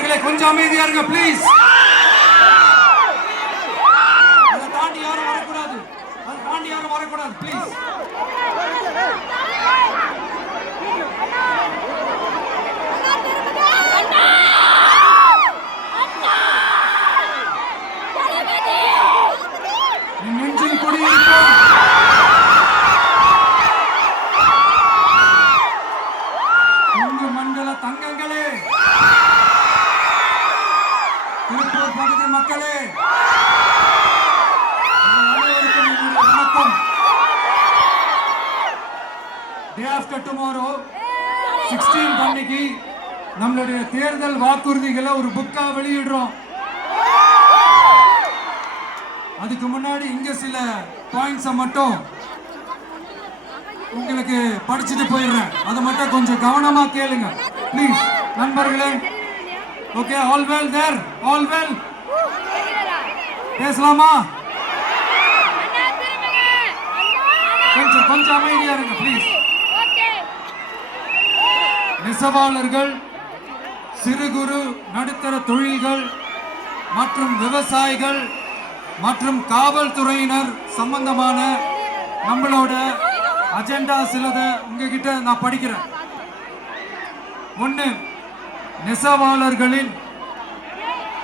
நண்பர்களே கொஞ்சம் அமைதியா இருங்க ப்ளீஸ். அதை தாண்டி யாரும் வரக்கூடாது, அதை தாண்டி யாரும் வரக்கூடாது ப்ளீஸ். நெஞ்சில் குடியிருக்கும் கொங்கு மண்டல தங்கங்களே, திருப்பூர் பகுதி மக்களே, அனைவருக்கும் என்னுடைய வணக்கம். டே ஆஃப்டர் டுமாரோ 16 அன்னைக்கு நம்மளுடைய தேர்தல் வாக்குறுதிகளை ஒரு புக்கா வெளியிடுறோம். அதுக்கு முன்னாடி இங்க சில பாயிண்ட்ஸை மட்டும் உங்களுக்கு படிச்சுட்டு போயிடுறேன். அதை மட்டும் கொஞ்சம் கவனமா கேளுங்க ப்ளீஸ் நண்பர்களே. ஓகே, ஆல் வெல் தேர், ஆல் வெல். பேசலாமா? கொஞ்சம் அமைதியா இருங்க ப்ளீஸ். நெசவாளர்கள், சிறு குறு நடுத்தர தொழில்கள் மற்றும் விவசாயிகள் மற்றும் காவல்துறையினர் சம்பந்தமான நம்மளோட அஜெண்டா சிலதை உங்ககிட்ட நான் படிக்கிறேன். ஒன்று, நெசவாளர்களின்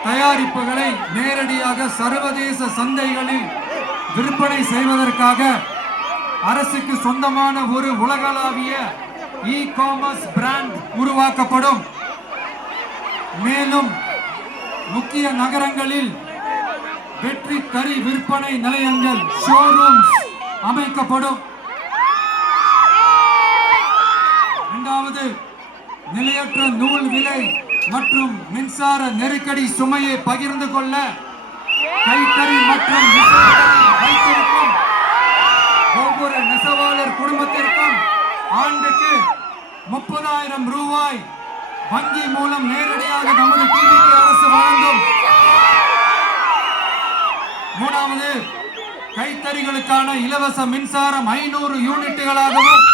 தயாரிப்புகளை நேரடியாக சர்வதேச சந்தைகளில் விற்பனை செய்வதற்காக அரசுக்கு சொந்தமான ஒரு உலகளாவிய இ காமர்ஸ் பிராண்ட் உருவாக்கப்படும். மேலும் முக்கிய நகரங்களில் வெற்றி கறி விற்பனை நிலையங்கள் ஷோரூம்ஸ் அமைக்கப்படும். இரண்டாவது, நிலையற்ற நூல் விலை மற்றும் மின்சார நெருக்கடி சுமையை பகிர்ந்து கொள்ள கைத்தறி மற்றும் வைத்திருக்கும் ஒவ்வொரு நெசவாளர் குடும்பத்திற்கும் ஆண்டுக்கு 30,000 ரூபாய் வங்கி மூலம் நேரடியாக நமது டிவிகே அரசு வழங்கும். மூணாவது, கைத்தறிகளுக்கான இலவச மின்சாரம் 500 யூனிட்டுகளாகவும்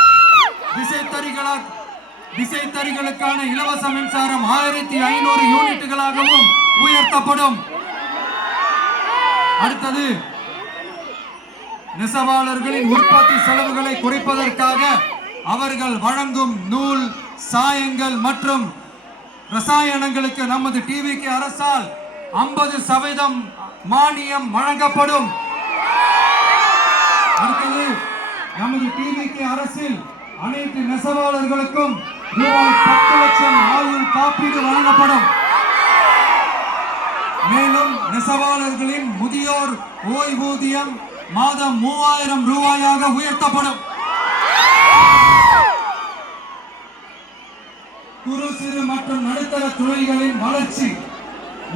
விசைத்தறிகளுக்கான இலவச மின்சாரம் 1500 யூனிட்டுகளாகவும் உயர்த்தப்படும். அடுத்தது, நெசவாளர்களின் உற்பத்தி செலவுகளை குறைப்பதற்காக அவர்கள் வழங்கும் நூல், சாயங்கள் மற்றும் ரசாயனங்களுக்கு நமது டிவிகே அரசால் 50% மானியம் வழங்கப்படும். அடுத்தது, நமது டிவிகே அரசில் அனைத்து நெசவாளர்களுக்கும் ரூபாய் 10 லட்சம் ஆயுள் காப்பீடு வழங்கப்படும். மேலும் நெசவாளர்களின் முதியோர் ஓய்வூதியம் மாதம் 3000 ரூபாயாக உயர்த்தப்படும். குறு சிறு மற்றும் நடுத்தர தொழில்களின் வளர்ச்சி,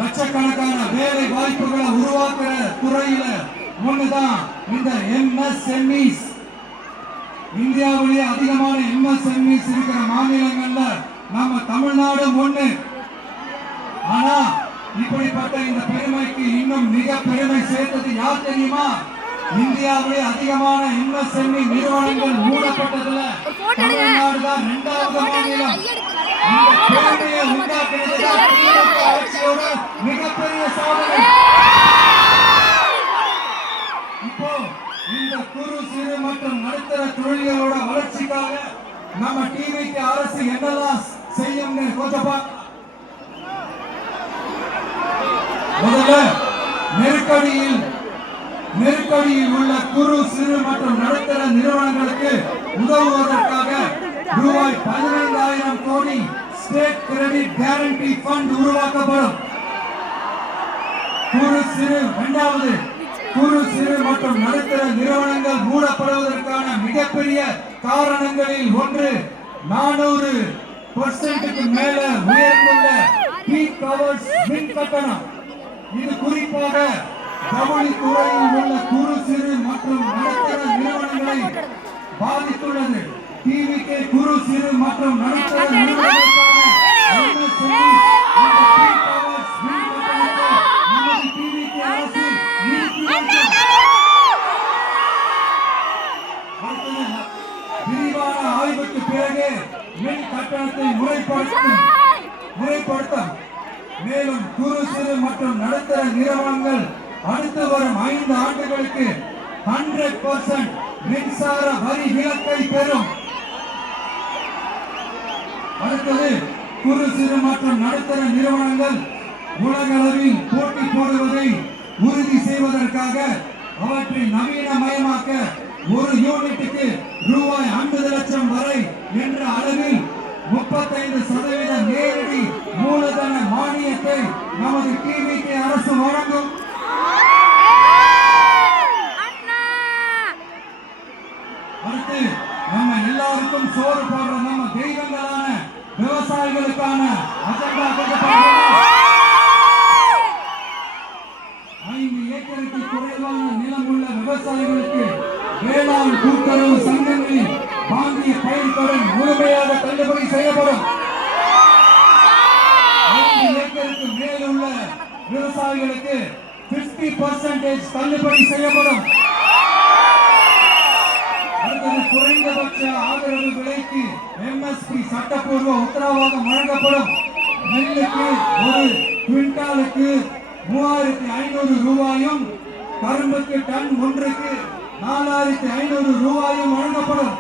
லட்சக்கணக்கான வேலை வாய்ப்புகளை உருவாக்குற துறையில ஒண்ணுதான் இந்த MSMEs. இந்தியாவிலேயே அதிகமான MSMEs இருக்கிற மாநிலங்கள்ல நம்ம தமிழ்நாடு ஒண்ணு. ஆனா இப்படிப்பட்ட இந்த பெருமைக்கு இன்னும் மிக பெருமை சேர்த்தது யார் தெரியுமா? இந்தியாவிலே அதிகமான MSME நிறுவனங்கள் மூடப்பட்டதுல தமிழ்நாடு தான் 2வது மாநிலம். இந்த பெருமையை உண்டாக்குறது ஆட்சியோட மிகப்பெரிய சாதனை. இப்போ இந்த குறு சிறு மற்றும் நடுத்தர தொழில்களோட வளர்ச்சிக்காக நம்ம டிவிகே அரசு என்னெல்லாம் செய்யும் கொஞ்சம் முதல்ல, நெருக்கடியில் உள்ள குறு சிறு மற்றும் நடுத்தர நிறுவனங்களுக்கு உதவுவதற்காக ரூபாய் 15,000 கோடி ஸ்டேட் கிரெடிட் கேரண்டி ஃபண்ட் உருவாக்கப்படும். இரண்டாவது, குறு சிறு மற்றும் நடுத்தர நிறுவனங்கள் மூடப்படுவதற்கான மிகப்பெரிய காரணங்களில் ஒன்று 400% மேல உயர்ந்துள்ள பீக் ஹவர்ஸ் மின் கட்டணம். இது குறிப்பாக ஜவுளி துறையில் உள்ள குறு சிறு மற்றும் நடுத்தர நிறுவனங்களை பாதித்துள்ளது. டிவிகே குறு சிறு மற்றும் நடுத்தர நிறுவனங்களுக்கான நமது டிவிகே அரசு விரிவான ஆய்வுக்கு பிறகு மின் கட்டணத்தை முறைப்படுத்த மேலும் குறு சிறு மற்றும் நடுத்தர நிறுவனங்கள் அடுத்து வரும் 5 ஆண்டுகளுக்கு 100% மின்சார வரி விலக்கை பெறும். அடுத்தது குறு சிறு மற்றும் நடுத்தர நிறுவனங்கள் உலக அளவில் போட்டி போடுவதை உறுதி செய்வதற்காக அவற்றை நவீனமயமாக்க ஒரு யூனிட்டுக்கு ரூபாய் 50 லட்சம் வரை என்ற அளவில் 35% நேரடி மூலதன மானியத்தை நமது டிவிகே அரசு வழங்கும். அடுத்து நம்ம எல்லாருக்கும் சோறு போடுற நம்ம தெய்வங்களான விவசாயிகளுக்கான அஜெண்டா கொடுக்கப்பட்டுள்ளது. 5 ஏக்கருக்கு குறைவான நிலம் உள்ள விவசாயிகளுக்கு வேளாண் கூட்டுறவு சங்கங்களில் வாங்கிய பயிர்க்கடன் முழுமையாக தள்ளுபடி செய்யப்படும். 5 ஏக்கருக்கு மேல் உள்ள விவசாயிகளுக்கு 50% தள்ளுபடி செய்யப்படும். அடுத்தது குறைந்தபட்ச ஆதரவு விலைக்கு எம்எஸ்பி சட்டப்பூர்வ உத்தரவாதம் வழங்கப்படும். நெல்லுக்கு ஒரு குவிண்டாலுக்கு 3500 ரூபாயும் கரும்புக்கு டன் ஒன்றுக்கு 4500 ரூபாயும் வழங்கப்படும்.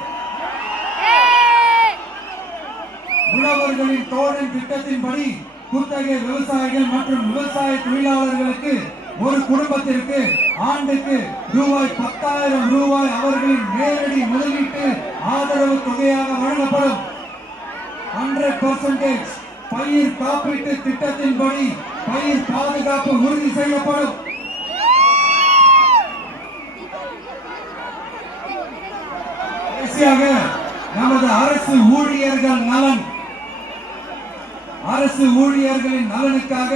உழவர்களின் தோழன் திட்டத்தின்படி குத்தகை விவசாயிகள் மற்றும் விவசாய தொழிலாளர்களுக்கு ஒரு குடும்பத்திற்கு ஆண்டுக்கு ரூபாய் 10,000 ரூபாய் அவர்களின் நேரடி முதலீட்டு ஆதரவு தொகையாக வழங்கப்படும். 100% பயிர் காப்பீட்டு திட்டத்தின்படி பயிர் பாதுகாப்பு உறுதி செய்யப்படும். கடைசியாக நமது அரசு ஊழியர்களின் நலனுக்காக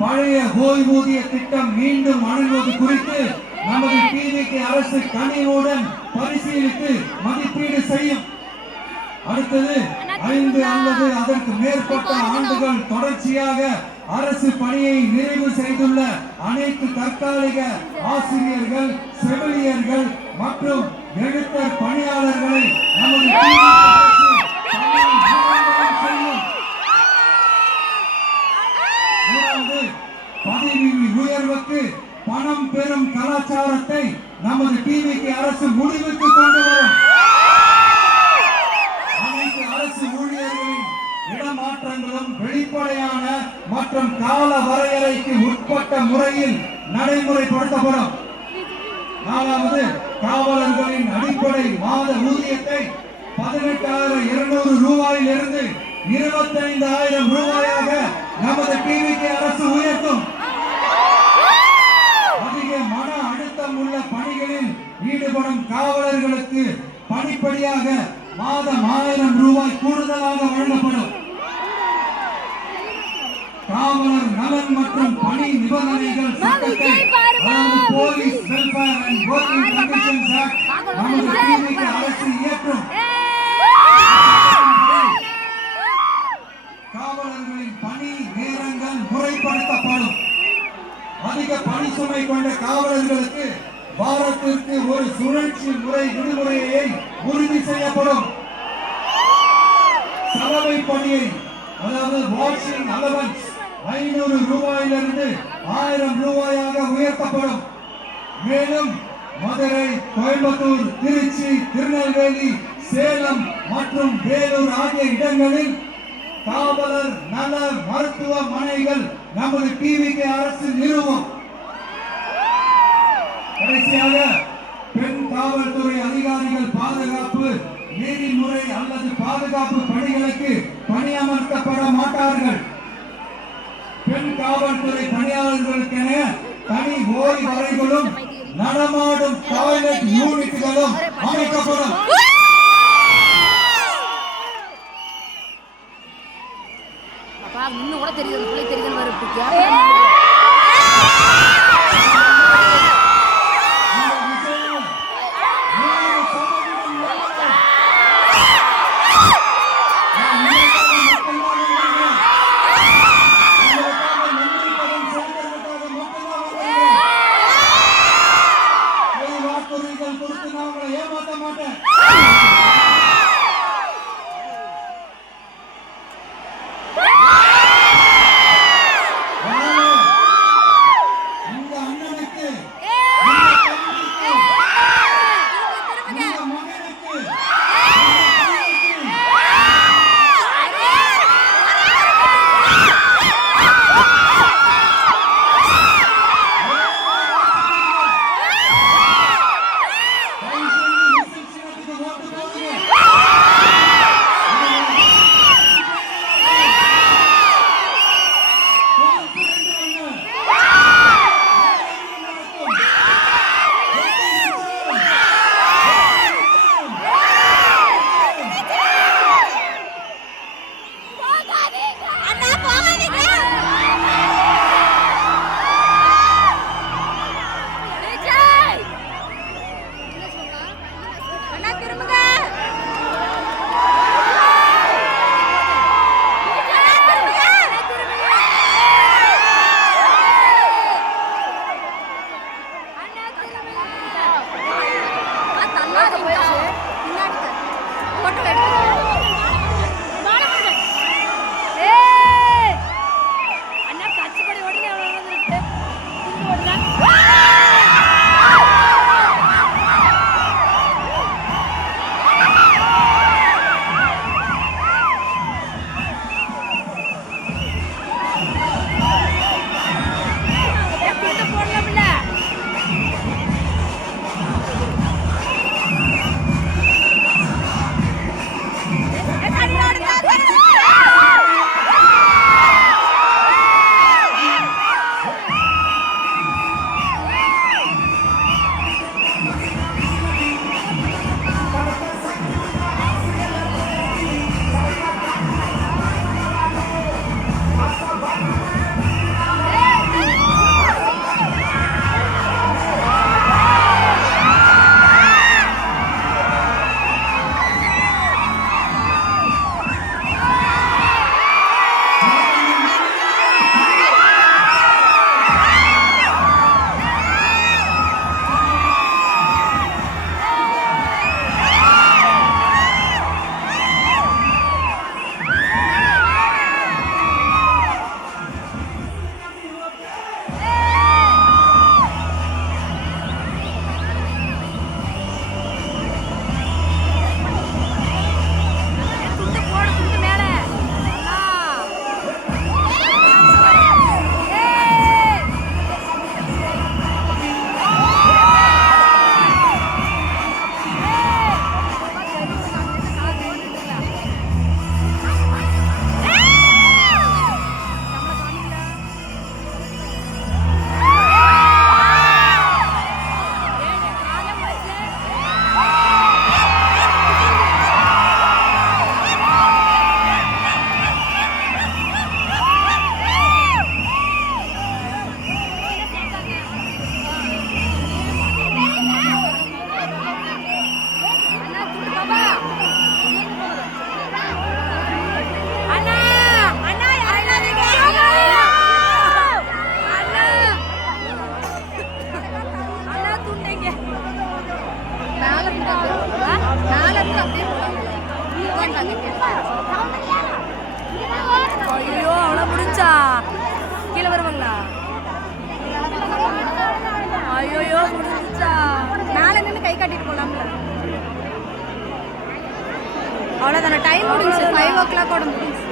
பழைய ஓய்வூதிய திட்டம் மீண்டும் வழங்குவது குறித்து நமது டிவிகே அரசு கனிவுடன் பரிசீலித்து மதிப்பீடு செய்யும். அடுத்தது 5 அல்லது அதற்கு மேற்பட்ட ஆண்டுகள் தொடர்ச்சியாக அரசு பணியை நிறைவு செய்துள்ள அனைத்து தற்காலிக ஆசிரியர்கள், செவிலியர்கள் மற்றும் எழுத்தர் பணியாளர்களை நமது பதவி உயர்வுக்கு பணம் பெறும் கலாச்சாரத்தை நமது டிவிகே அரசு முடிவுக்கு கொண்டு வரும். அனைத்து அரசு ஊழியர்களின் இடமாற்றங்களும் வெளிப்படையான மற்றும் கால வரையறைக்கு உட்பட்ட முறையில் நடைமுறைப்படுத்தப்படும். 4வது, காவலர்களின் அடிப்படை மாத ஊதியத்தை 18,200 ரூபாயிலிருந்து 25,000 ரூபாயாக நமது டிவிகே அரசு உயர்த்தும். அதிக மன அழுத்தம் உள்ள பணிகளில் ஈடுபடும் காவலர்களுக்கு படிப்படியாக மாதம் 1000 ரூபாய் கூடுதலாக வழங்கப்படும். காவலர் நலன் மற்றும் பணி நிபந்தனைகள் சட்டத்தை, அதாவது police welfare and working conditions act நமது டிவிகே அரசு இயற்றும். காவலர்களின் பணி நேரங்கள் முறைப்படுத்தப்படும். அதிக பணி சுமை கொண்ட காவலர்களுக்கு வாரத்திற்கு ஒரு சுழற்சி முறை விடுமுறையை உறுதி செய்யப்படும். சலவை பணியை, அதாவது வாஷிங் அலவன்ஸ் 500 ரூபாயிலிருந்து 1000 ரூபாயாக உயர்த்தப்படும். மேலும் மதுரை, கோயம்புத்தூர், திருச்சி, திருநெல்வேலி, சேலம் மற்றும் வேலூர் ஆகிய இடங்களில் காவலர் நல மருத்துவமனைகள் நமது டிவிகே அரசு நிறுவும். கடைசியாக பெண் காவல்துறை அதிகாரிகள் பாதுகாப்பு நெறிமுறை அல்லது பாதுகாப்பு பணிகளுக்கு பணியமர்த்தப்பட மாட்டார்கள். பெண் காவல்துறை பணியாளர்களுக்கென தனி ஓய்வறைகளும் நடமாடும் டாய்லெட் யூனிட்டுகளும் அமைக்கப்படும். இன்னும் கூட தெரியுது, பிள்ளை தெரியுது வருது. கொடுத்து நான் உங்களை ஏமாற்ற மாட்டேன். அவ்வளோதானே டைம் முடிஞ்சு 5 o'clock முடிஞ்சு